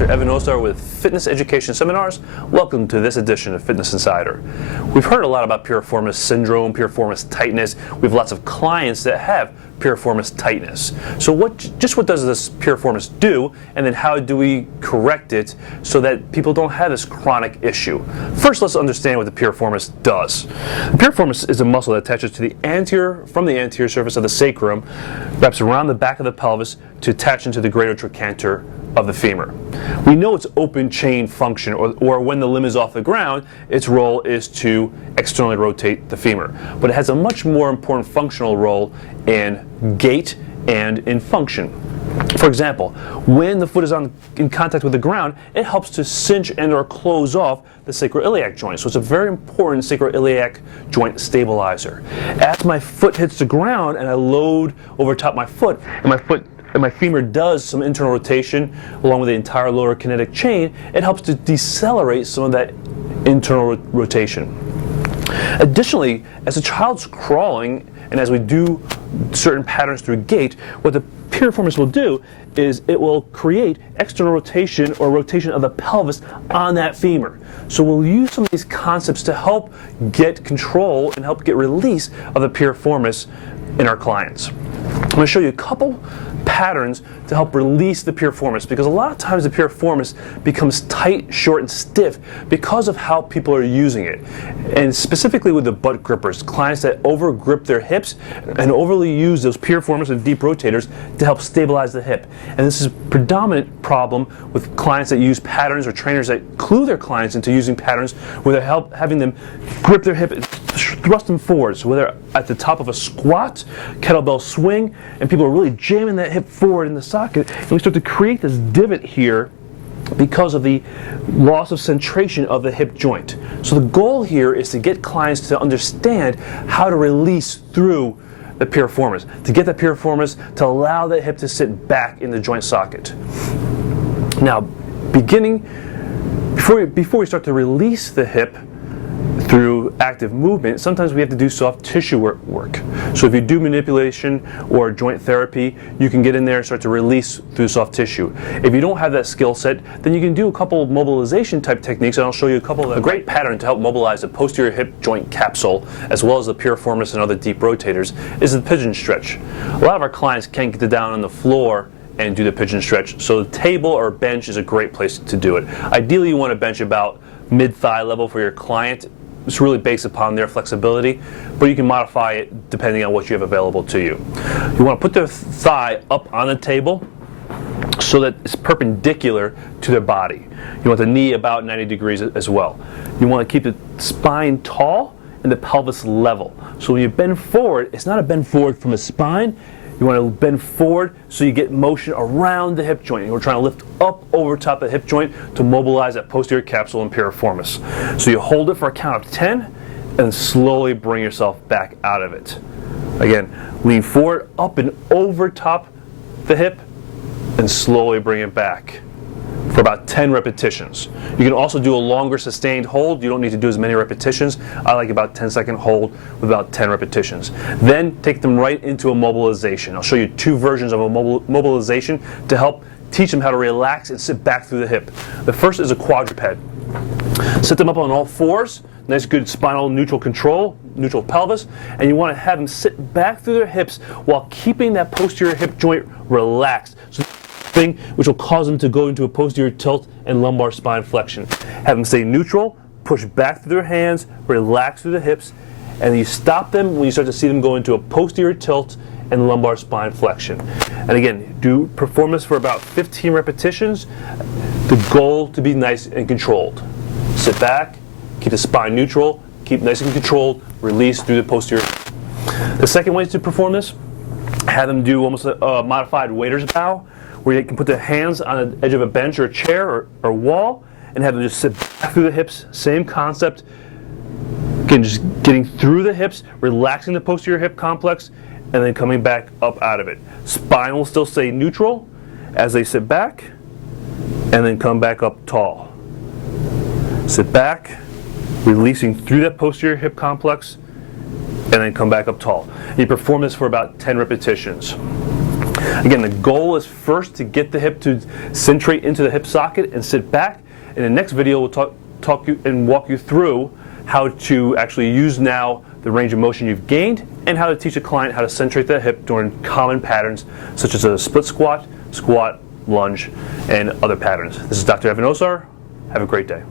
Dr. Evan Osar with Fitness Education Seminars. Welcome to this edition of Fitness Insider. We've heard a lot about piriformis syndrome, piriformis tightness. We have lots of clients that have piriformis tightness. So what does this piriformis do, and then how do we correct it so that people don't have this chronic issue? First, let's understand what the piriformis does. The piriformis is a muscle that attaches to from the anterior surface of the sacrum, wraps around the back of the pelvis to attach into the greater trochanter of the femur. We know its open chain function, or when the limb is off the ground, its role is to externally rotate the femur. But it has a much more important functional role in gait and in function. For example, when the foot is in contact with the ground, it helps to cinch and or close off the sacroiliac joint. So it's a very important sacroiliac joint stabilizer. As my foot hits the ground and I load over top my foot, and my femur does some internal rotation along with the entire lower kinetic chain, it helps to decelerate some of that internal rotation. Additionally, as a child's crawling and as we do certain patterns through gait, what the piriformis will do is it will create external rotation or rotation of the pelvis on that femur. So we'll use some of these concepts to help get control and help get release of the piriformis in our clients. I'm going to show you a couple patterns to help release the piriformis, because a lot of times the piriformis becomes tight, short, and stiff because of how people are using it. And specifically with the butt grippers, clients that over grip their hips and overly use those piriformis and deep rotators to help stabilize the hip. And this is a predominant problem with clients that use patterns, or trainers that clue their clients into using patterns where they're having them grip their hip and thrust them forward. So whether at the top of a squat, kettlebell swing, and people are really jamming that hip forward in the socket, and we start to create this divot here because of the loss of centration of the hip joint. So the goal here is to get clients to understand how to release through the piriformis, to get the piriformis to allow the hip to sit back in the joint socket. Now, before we start to release the hip through active movement, sometimes we have to do soft tissue work. So if you do manipulation or joint therapy, you can get in there and start to release through soft tissue. If you don't have that skill set, then you can do a couple of mobilization type techniques, and I'll show you a couple of them. A great pattern to help mobilize the posterior hip joint capsule, as well as the piriformis and other deep rotators, is the pigeon stretch. A lot of our clients can't get down on the floor and do the pigeon stretch, so the table or bench is a great place to do it. Ideally, you want to bench about mid-thigh level for your client. It's really based upon their flexibility, but you can modify it depending on what you have available to you. You want to put their thigh up on the table so that it's perpendicular to their body. You want the knee about 90 degrees as well. You want to keep the spine tall and the pelvis level. So when you bend forward, it's not a bend forward from the spine. You want to bend forward so you get motion around the hip joint. We're trying to lift up over top of the hip joint to mobilize that posterior capsule and piriformis. So you hold it for a count of 10 and slowly bring yourself back out of it. Again, lean forward, up and over top the hip, and slowly bring it back for about 10 repetitions. You can also do a longer sustained hold. You don't need to do as many repetitions. I like about 10-second hold with about 10 repetitions. Then take them right into a mobilization. I'll show you two versions of a mobilization to help teach them how to relax and sit back through the hip. The first is a quadruped. Sit them up on all fours, nice good spinal neutral control, neutral pelvis, and you want to have them sit back through their hips while keeping that posterior hip joint relaxed. So thing which will cause them to go into a posterior tilt and lumbar spine flexion. Have them stay neutral, push back through their hands, relax through the hips, and you stop them when you start to see them go into a posterior tilt and lumbar spine flexion. And again, perform this for about 15 repetitions. The goal to be nice and controlled. Sit back, keep the spine neutral, keep nice and controlled, release through the posterior. The second way to perform this, have them do almost a modified waiter's bow, where you can put their hands on the edge of a bench or a chair or wall and have them just sit back through the hips. Same concept. Again, just getting through the hips, relaxing the posterior hip complex, and then coming back up out of it. Spine will still stay neutral as they sit back, and then come back up tall. Sit back, releasing through that posterior hip complex, and then come back up tall. You perform this for about 10 repetitions. Again, the goal is first to get the hip to centrate into the hip socket and sit back. In the next video, we'll talk you and walk you through how to actually use now the range of motion you've gained and how to teach a client how to centrate the hip during common patterns such as a split squat, squat, lunge, and other patterns. This is Dr. Evan Osar. Have a great day.